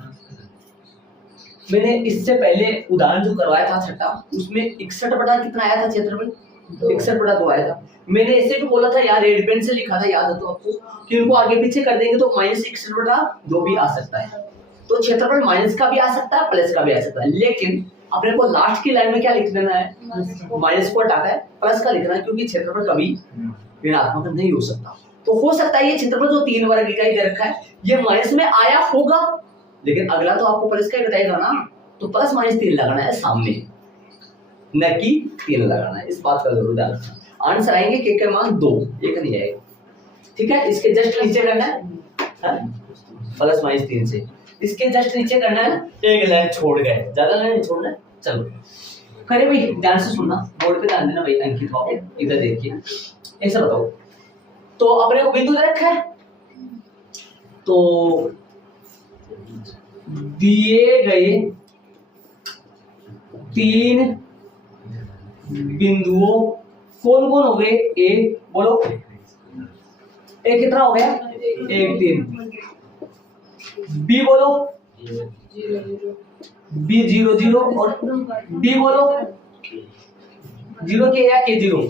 मैंने इससे पहले उदाहरण जो करवाया था छठा, उसमें 61 बटा कितना आया था क्षेत्रफल, 61/2 आया था। मैंने ऐसे भी बोला था यार, रेड पेन से लिखा था, याद है तो आपको, कि इनको आगे पीछे कर देंगे तो -61/2 भी आ सकता है, तो क्षेत्रफल माइनस का भी आ सकता है, प्लस का भी आ सकता है, लेकिन अपने को लास्ट की लाइन में क्या लिख देना है, माइनस को हटाकर प्लस का लिखना है, क्योंकि क्षेत्रफल कभी ऋणात्मक नहीं हो सकता। तो हो सकता है ये क्षेत्रफल जो 3 वर्ग इकाई दे रखा है ये माइनस में आया होगा, लेकिन अगला तो आपको प्लस का ही बताएगा ना, तो प्लस माइनस 3 लगाना है सामने, न कि 3 लगाना है, इस बात का जरूर ध्यान रखना। आंसर आएंगे के मान 2, एक नहीं आएगा, ठीक है। इसके जस्ट नीचे करना है प्लस माइनस 3 से, इसके जस्ट नीचे करना है, एक लाइन छोड़ गए, ज्यादा लाइन नहीं छोड़ना है। चलो करे भाई, ध्यान से सुनना, बोर्ड पे ध्यान देना भाई, अंकित हो इधर देखिए, ऐसा बताओ। तो अपने को बिंदु दे रखा है, तो दिए गए 3 बिंदुओं कौन कौन हो गए, ए बोलो, ए कितना हो गया, 1 3, बी बोलो, बी 0 0, और डी बोलो 0 के या के 0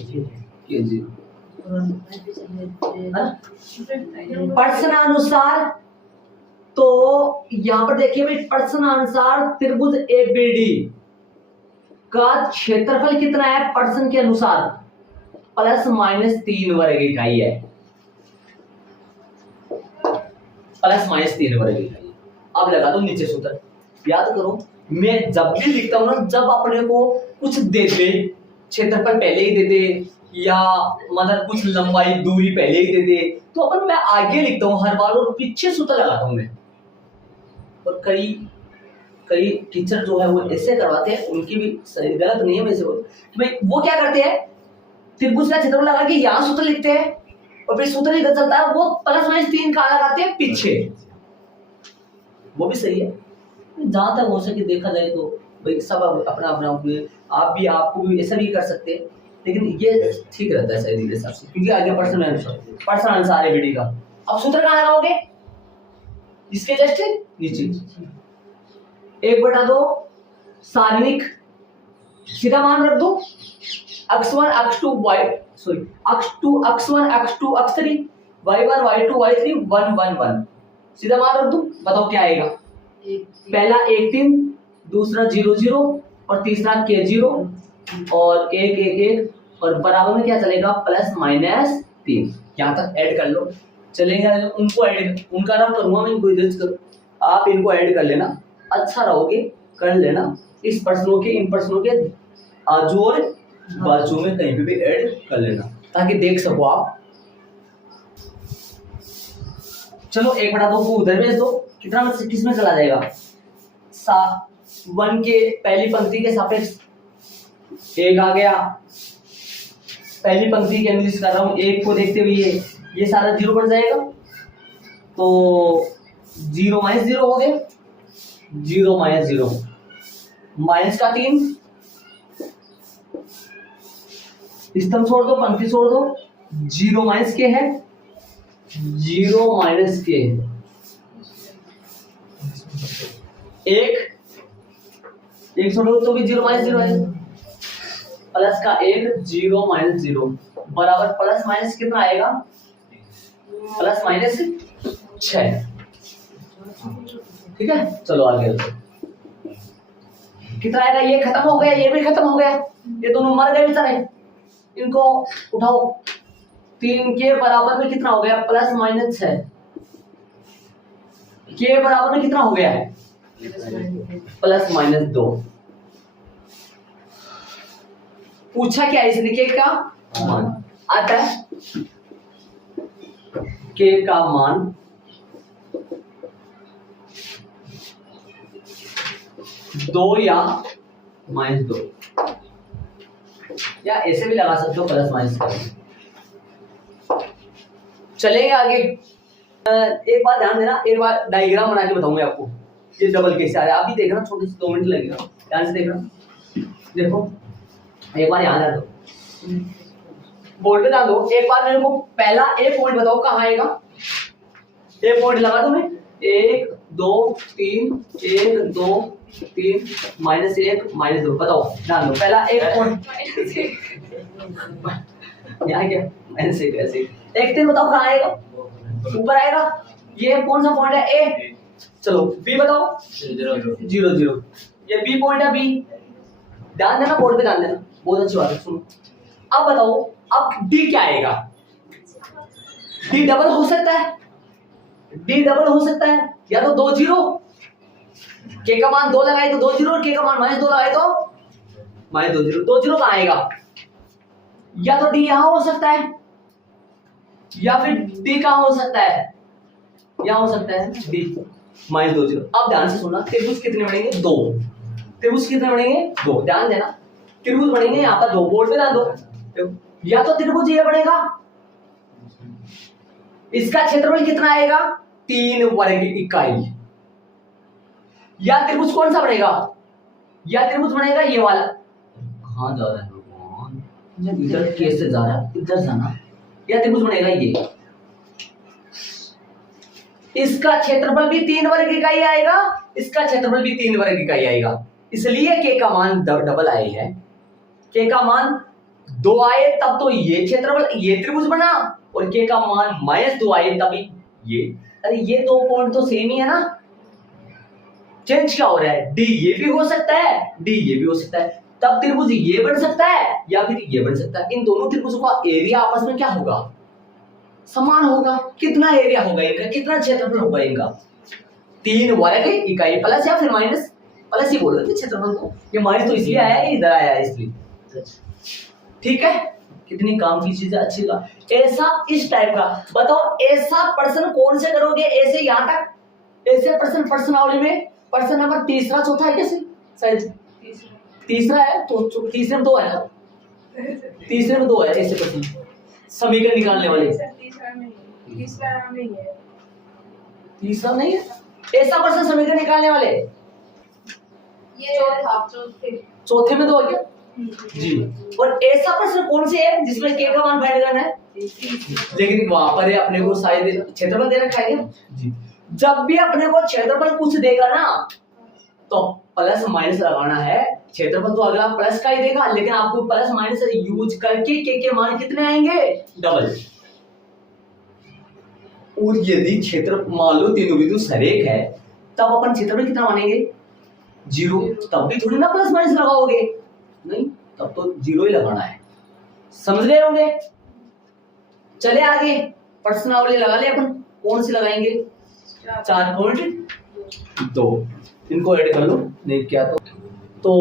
प्रश्नानुसार। तो यहां पर देखिए भाई, प्रश्नानुसार त्रिभुज एबीडी का क्षेत्रफल कितना है, प्रश्न के अनुसार प्लस माइनस 3 वर्ग इकाई है, प्लस माइनस 3 वर्ग इकाई। अब लगा दो नीचे सूत्र, याद करो मैं जब भी लिखता हूँ ना, जब अपने को कुछ दे दे, क्षेत्रफल पहले ही दे दे या मतलब कुछ लंबाई दूरी पहले ही दे दे, तो अपन मैं आगे लिखता हूँ हर बार और पीछे सूत्र लगाता हूँ मैं। और कई कई टीचर जो है वो ऐसे करवाते हैं, उनकी भी सही गलत नहीं है वैसे भाई, वो क्या करते हैं, त्रिभुज का क्षेत्रफल लगा के यहाँ सूत्र लिखते हैं और फिर सूत्र ही चलता है, वो +-3 कहाँ लगाते हैं, पीछे। वो भी सही है, जहां तक हो सके देखा जाए तो भाई सब अपना अपना, आपको भी ऐसा भी कर सकते हैं, लेकिन ये ठीक रहता है सही मेरे हिसाब से, क्योंकि आगे पर्सनल आंसर है वीडियो का। अब सूत्र कहाँ लगाओगे, इसके जस्ट नीचे 1/2 सारणिक, सीधा मान रख दो, x1 x2 x2 x1 x2 x3 y1 y2 y3 1 1 1, सीधा मान रख दो, बताओ क्या आएगा। पहला 1 3, दूसरा 0 0 और तीसरा k 0 और 1 1 1 और बराबर में क्या चलेगा, +-3। यहाँ तक ऐड कर लो, चलेगा। उनको ऐड, उनका नाम करूंगा मैं, इनको इधर करो, आप इनको ऐड कर लेना, अच्छा रहोगे, कर लेना। इस प्रश्नों के, इन प्रश्नों के आजू और बाजू में कहीं पे भी ऐड कर लेना, ताकि देख सको आप। चलो 1/2 को उधर भेज दो, कितना में किस में चला जाएगा, 1 के पहली पंक्ति के सापेक्ष 1 आ गया, पहली पंक्ति के एनालिसिस कर रहा हूं, 1 को देखते हुए ये सारा 0 बन जाएगा, तो 0 - 0 हो गए, 0 - 0 माइनस का 3, स्तंभ छोड़ दो, पंक्ति छोड़ दो, 0 - k है, 0 - k, 1 छोड़ दो तो भी 0 - 0 है, प्लस का 1, 0 - 0 बराबर प्लस कितना आएगा, +-6। ठीक है, चलो आगे कितना आएगा, ये खत्म हो गया, ये भी खत्म हो गया, ये दोनों मर गए बेचारे, इनको उठाओ। 3 के बराबर में कितना हो गया, +-6, के बराबर में कितना हो गया है, +-2। पूछा क्या इसने, के का मान आता है, के का मान 2 या -2, या ऐसे भी लगा सकते हो +- कर। चलेगा आगे। एक बात ध्यान देना, एक बार डायग्राम बना के बताऊंगा आपको, ये डबल कैसे आ रहा है, आप भी देखना, छोटे से 2 मिनट लगेगा, ध्यान से देखना। देखो एक बार यहाँ ला दो, बोर्ड पे ध्यान दो, एक बार मेरे को पहला ए पॉइंट बताओ कहाँ आएगा, ए पॉइंट लगा दो, मैं 1 2 3 1 2 3 -1 -2, बताओ ध्यान दो, पहला एक पॉइंट यहाँ क्या -1 ऐसे 1 3, बताओ कहाँ आएगा, ऊपर आएगा, ये कौन सा पॉइंट है, ए। चलो बी बताओ, 0 0, ये बी पॉइंट है, बी, ध्यान देना, बोर्ड पे ध्यान देना, बहुत अच्छी बात है, सुनो। अब बताओ, अब डी क्या आएगा, डी डबल हो सकता है, डी डबल हो सकता है, या तो 2 0, के का मान 2 लगाए तो 2 0, और के का मान -2 लगाए तो -2 0, 2 0 कहाँ आएगा, या तो डी यहां हो सकता है, या फिर डी कहां हो सकता है, यहां हो सकता है डी -2 0। अब ध्यान से सुनना, त्रिभुज कितने बनेंगे, 2, त्रिभुज कितने बनेंगे, 2, ध्यान देना, त्रिभुज बनेंगे यहाँ पर 2, बोर्ड पे ध्यान दो, या तो त्रिभुज ये बनेगा, इसका क्षेत्रफल कितना आएगा, 3 वर्ग इकाई, या त्रिभुज कौन सा बनेगा, या त्रिभुज बनेगा ये वाला, कहां जा रहा है भगवान, जब इधर कैसे जा रहा है, इधर जाना, या त्रिभुज बनेगा ये, इसका क्षेत्रफल भी 3 वर्ग इकाई आएगा, इसका क्षेत्रफल भी 3 वर्ग इकाई आएगा, इसलिए के का मान डबल आए है, के का मान 2 आए तब तो ये क्षेत्रफल, ये त्रिभुज बना, और के का मान -2 आए तभी ये, अरे ये 2 पॉइंट तो सेम ही है ना, चेंज क्या हो रहा है, डी ये भी हो सकता है, डी ये भी हो सकता है, तब त्रिभुज ये बन सकता है या फिर ये बन सकता है, इन दोनों त्रिभुजों का एरिया आपस में क्या होगा, समान होगा, कितना एरिया होगा इनका, कितना क्षेत्रफल होगा इनका, 3 वर्ग इकाई, प्लस या फिर माइनस, प्लस ही बोल रहे थे क्षेत्रफल को, ये माइनस तो इसलिए आया है, इधर आया है इसलिए। ठीक है, कितनी काम की चीज है, अच्छी का ऐसा इस टाइप का। बताओ ऐसा प्रश्न कौन से करोगे, ऐसे यहाँ तक ऐसे प्रश्नावली में प्रश्न नंबर तीसरा चौथा है कैसे, शायद तीसरा है, तो तीसरे में 2 है ना, तीसरे में 2 है ऐसे प्रश्न समीकरण निकालने वाले। तीसरा नहीं है ऐसा प्रश्न समीकरण निकालने वाले, ये चौथे में 2 है क्या जी। और ऐसा प्रश्न कौन से है जिसमें k का मान फाइंड करना है, लेकिन वहां पर अपने को शायद क्षेत्रफल दे रखा है जी। जब भी अपने को क्षेत्रफल कुछ देगा ना तो प्लस माइनस लगाना है, क्षेत्रफल तो अगला प्लस का ही देगा, लेकिन आपको प्लस माइनस यूज करके के मान कितने आएंगे, डबल। और यदि क्षेत्र मान लो तीनों बिंदु सरेख है तब अपन क्षेत्रफल कितना मानेंगे, 0। तब भी थोड़ी ना प्लस माइनस लगाओगे, नहीं, तब तो 0 ही लगाना है, समझ रहे होंगे। चले आगे, प्रश्नावली लगा ले अपन, कौन सी लगाएंगे, 4.2, इनको ऐड कर लो, नहीं क्या तो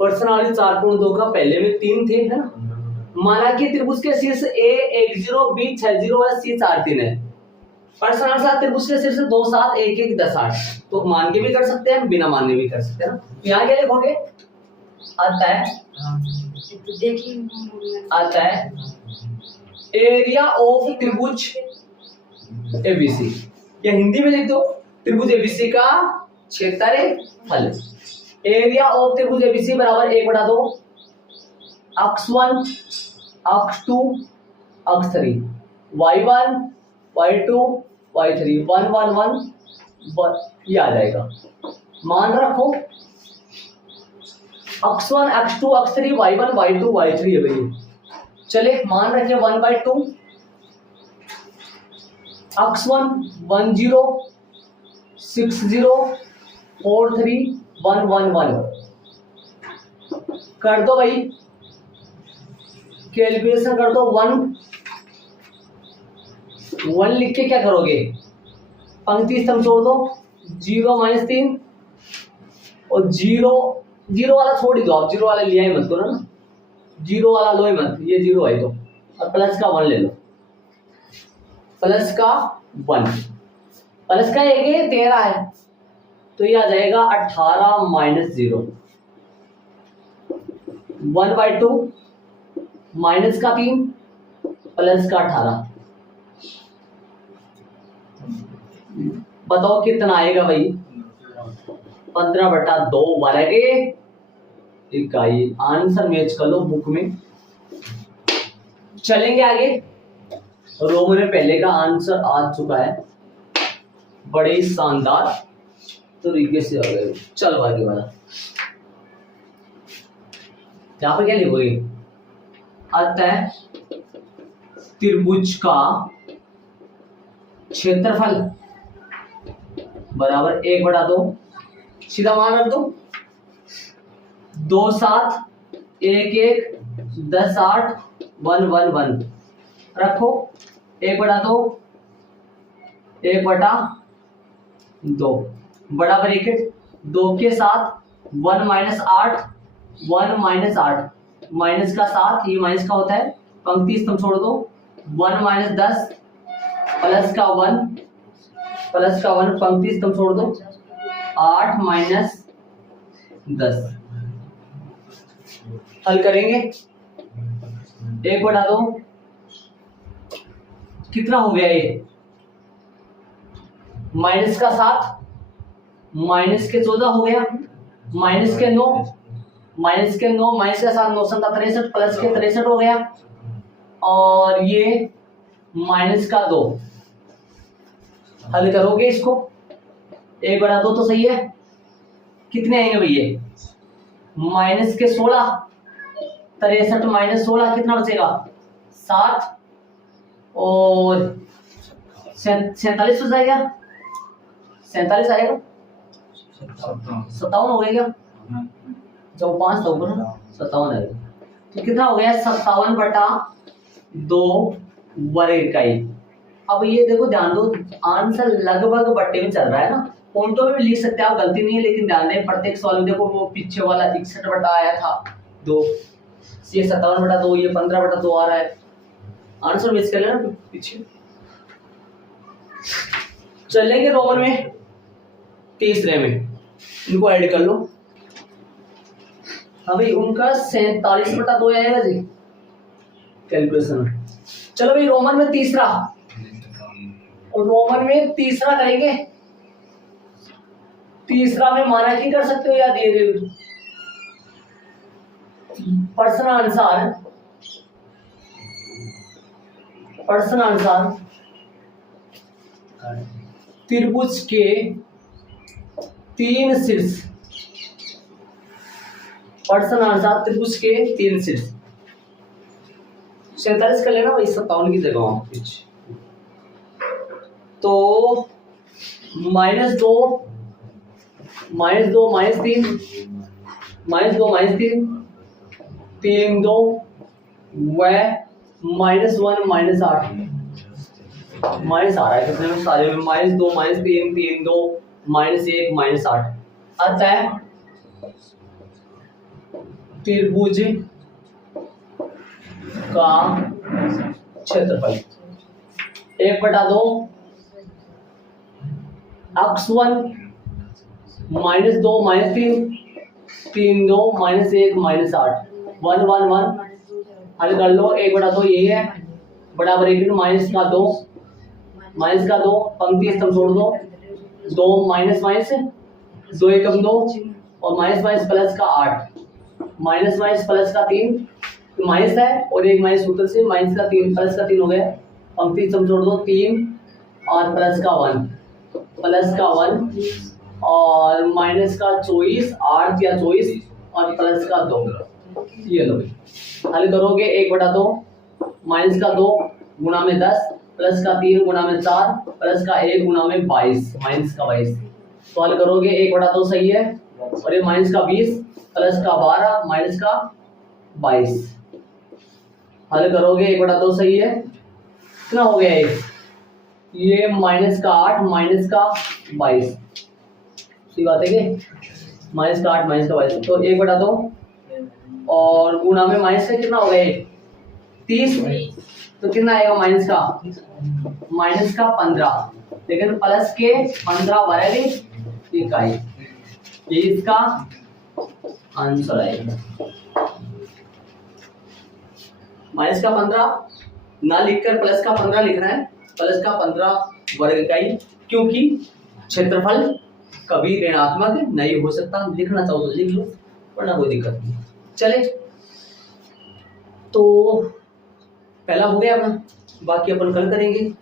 प्रश्नावली 4.2 का पहले में 3 थे है ना। माना कि त्रिभुज के शीर्ष A 10 B 60 और C 43 है। प्रश्नावली 7 त्रिभुज के शीर्ष 2 7 1 1 10 8, तो मान के भी कर सकते हैं, बिना मानने भी कर सकते हैं ना। यहाँ क्या लिखोगे, आता है एरिया ऑफ त्रिभुज एबीसी, या हिंदी में लिख दो त्रिभुज एबीसी का क्षेत्रफल। एरिया ऑफ त्रिभुज एबीसी बराबर 1/2 अक्ष 1 अक्ष 2 अक्ष 3 y1 y2 y3 1 1 1 ये आ जाएगा। मान रखो अक्ष 1 अक्ष 2 अक्ष 3 y1 y2 y3 है भाई। चले मान रखे 1/2 अक्ष 1 1 0 6 0 4 3 1 1 1 कर दो भाई, कैलकुलेशन कर दो। 1 लिख के क्या करोगे, पंक्ति स्तंभ छोड़ दो, 0 -3 और 0 वाला छोड़ ही दो, आप 0 वाला लिया ही मत करो ना, 0 वाला लो ही मत, ये 0 है तो, और प्लस का 1 ले लो, प्लस का 1, प्लस का एक 13 है तो ये आ जाएगा 18 - 0 1/2 माइनस का 3 प्लस का 18, बताओ कितना आएगा भाई, 15/2 वर्ग इकाई। आंसर मैच कर लो बुक में। चलेंगे आगे, रोम में पहले का आंसर आ चुका है, बड़े ही शानदार तरीके से आ गए। चलो आगे वाला, यहाँ पर क्या लिखोगे, अतः त्रिभुज का क्षेत्रफल बराबर 1/2, सीधा मान रख दो, 2 7 1 1 10 8 1 1 1 रखो, 1/2 1/2 बराबर 1 2 के साथ 1 - 8 1 - 8 माइनस का 7, ये माइनस का होता है, पंक्ति स्तंभ छोड़ दो, 1 - 10 प्लस का 1 पंक्ति स्तंभ छोड़ दो, 8 - 10 हल करेंगे। 1/2 कितना हो गया, ये माइनस का 7 माइनस के 14 हो गया, माइनस के 9 माइनस का 7 9 7 63 प्लस के 63 हो गया, और ये माइनस का 2 हल करोगे इसको, 1/2 तो सही है, कितने आएंगे भैया, माइनस के 16 63 - 16 कितना बचेगा, 7 और 47 हो जाएगा, 47 आएगा, 57 हो गया क्या, जब 5 तो ऊपर 57 आएगा, तो कितना हो गया 57/2 वर्ग इकाई। अब ये देखो ध्यान दो, आंसर लगभग बट्टे में चल रहा है ना, पॉइंटों में भी लिख सकते हैं आप, गलती नहीं है, लेकिन ध्यान दें प्रत्येक सवाल में देखो वो पीछे वाला 61 बटा आया था 2, ये 57 बटा 2, ये 15 बटा 2 आ रहा है। आंसर मिस कर लेना पीछे। चलेंगे रोमन में तीसरे में, इनको ऐड कर लो। हाँ भाई उनका 47 बटा 2 आएगा जी कैलकुलेशन में। चलो भाई रोमन में तीसरा, और रोमन में तीसरा करेंगे। तीसरा में माना की कर सकते हो या दिए गए प्रश्नानुसार त्रिभुज के 3 शीर्ष, प्रश्नानुसार त्रिभुज के 3 शीर्ष। 47 कर लेना भाई 57 की जगह पीछे। तो -2 -2 -3 -2 -3 3 2 व -1 -8 माइनस आ रहा है कितने में सारे में, -2 -3 3 2 -1 -8 अतः त्रिभुज का क्षेत्रफल 1/2 अक्ष 1 -2 -3 3 2 -1 -8 1 1 1 हल कर लो। 1/2 यही है, बराबर -2 पंक्ति स्तंभ छोड़ दो, 2 माइनस माइनस 2 एकम 2 और माइनस माइनस प्लस का 8 माइनस माइनस प्लस का 3 माइनस है और एक माइनस सूत्र से माइनस का 3 प्लस का 3 हो गया। पंक्ति स्तंभ छोड़ दो 3 और प्लस का 1 और माइनस का 24 8 या 24 और प्लस का 2। ये लो हल करोगे 1/2 माइनस का 2 गुणा में 10 प्लस का 3 गुणा में 4 प्लस का 1 गुणा में 22 माइनस का 22। तो हल करोगे 1/2 सही है और ये माइनस का 20 प्लस का 12 माइनस का 22। हल करोगे 1/2 सही है, कितना हो गया ये माइनस का 8 माइनस का 22। सही बात है कि माइनस का 8 माइनस का 22। तो 1/2 और गुणा में माइनस से कितना हो गया 30, तो कितना आएगा माइनस का 15, लेकिन प्लस के 15 वर्ग इकाई, ये इसका आंसर आएगा। माइनस का 15 ना लिखकर प्लस का 15 लिखना है, प्लस का 15 वर्ग इकाई, क्योंकि क्षेत्रफल कभी ऋणात्मक नहीं हो सकता। लिखना चाहो तो लिख लो, वरना कोई दिक्कत नहीं। चले तो पहला हो गया अपना, बाकी अपन कल करेंगे।